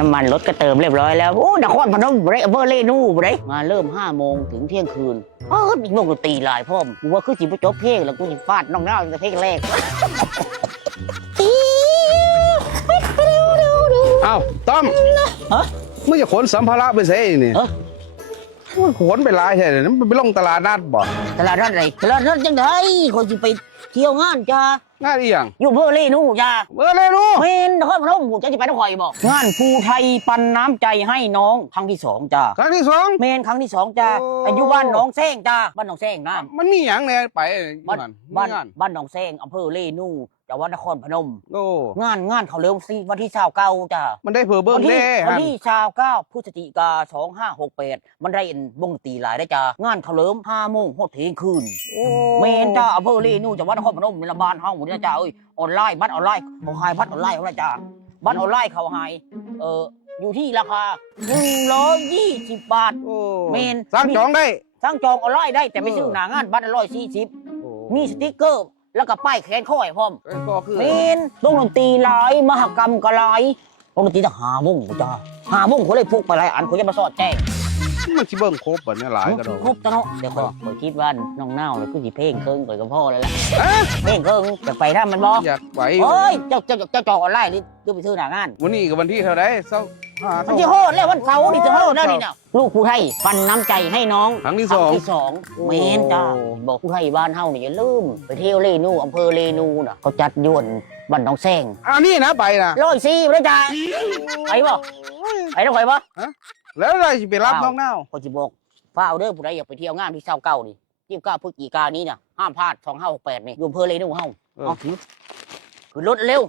น้ำมันรถก็เติมเรียบร้อยแล้วโอ้นครพนมไรอำเภอเลนูไรมาเริ่ม5โมงถึงเที่ยงคืนเออมีวงดนตรีหลายพ่อมกูว่าคือสิบจบเพลงแล้วกูสิฟาดน้องเน่าตั้งแต่เพลงแรกเอ้าต้อมฮะมึงจะขนสัมภาระไปใส่นี่เอ้อมึงขนไปหลายใช่ไหมมันไปลงตลาดนัดบ่ตลาดนัดไรตลาดนัดจังไดคนสิไปเที่ยวงานจ้า ง่ายอีหยังอยู่อำเภอเลนูจ้าเมื่อเลยรู้เมนนครพนมผมจะไปนครบอกงานภูไทยปันน้ำใจให้น้องครั้งที่สองจ้าครั้งที่สอง เมนครั้งที่สองจ้าโอ้ อายุบ้านหน้องแซงจ้าบ้านหนองแซงนะมันมีหยังเนี่ยไปบ้านนั่นบ้านมีงานบ้านหนองแซงอำเภอเลนู จังหวัดนครพนม โอ้งานงานเขาเร็วสิวันที่ชาวเก้าจ้ามันได้เผื่อเบิ้วังที่เด้วันฮันที่ชาวเก้าพฤศจิกาสองห้าหกแปดมันได้วงดนตรีหลายได้จ้างานเขาเริ่มห้าโมงหดเที่ยงคืนโอ้เมนจ้าอำเภอเลนูจังหวัดนครพนมในละบานเฮาหมดนะจ้าเอ้ยออนไลน์บัตรออนไลน์เขาขายบัตรออนไลน์เอาละจ้าบัตรออนไลน์เขาให้เอออยู่ที่ราคาหนึ่งร้อยยี่สิบบาท โอ้เมน สร้างจองได้ สั่งจองออนไลน์ได้แต่ไม่เออซื้อหนางานบัตรร้อยสี่สิบโอ้มีสติ๊กเกอร์ แล้วก็ป้ายแขนข้อยพร้อมก็คือเมนวงดนตรีหลายมหกรรมก็หลายวงดนตรีจะหาวงกูจ้าหาวงเขาเลยพกไปหลายอันเขาจะมาสอดแจ้งมันสิเบิ่งครบบ่เนี่ยหลายก็ดอกครบจ้ะเนาะเดี๋ยวก็ขอยคิดว่าน้องเน่าเลยคือสิเพลงเครื่องก่อยกับพ่อแล้วแหละเอ๊ะเพลงเครื่องจะไปถ้ามันบอกอยากไปเฮ้ยเจ้าเจ้าเจ้าจองออนไลน์นี่คือไปซื้อหนางาน วันนี้กับวันที่เท่าไหร่เศร้าห้า มันเท่าจะโหดแล้ววันเสาร์นี่จะโหดแล้วนี่เนี่ยลูกผู้ให้ปันน้ำใจให้น้องครั้งที่คสรั้องงที่สองเมนจ้าบอกผู้ให้บ้านเฮานี่อย่าลืมไปเที่ยวเลนูอำเภอเลนูน่ะเขาจัดยวนบ้านหนองแซงอันนี้นะไปนะร้อยสี่พระจ้าไปบ่ไปต้องไปบ่ แล้วเราจะไปรับน้องเน่าก็จะบอกฝ้าเอาเด้อผู้ใดอยากไปเที่ยวงานที่เศร้าเก้านี่ยี่สิบเก้าพฤศจิกายนนี้เนี่ยห้ามพลาดสองห้าหกแปดนี่อยู่อำเภอเลนูเฮาเออคือรถเร็ว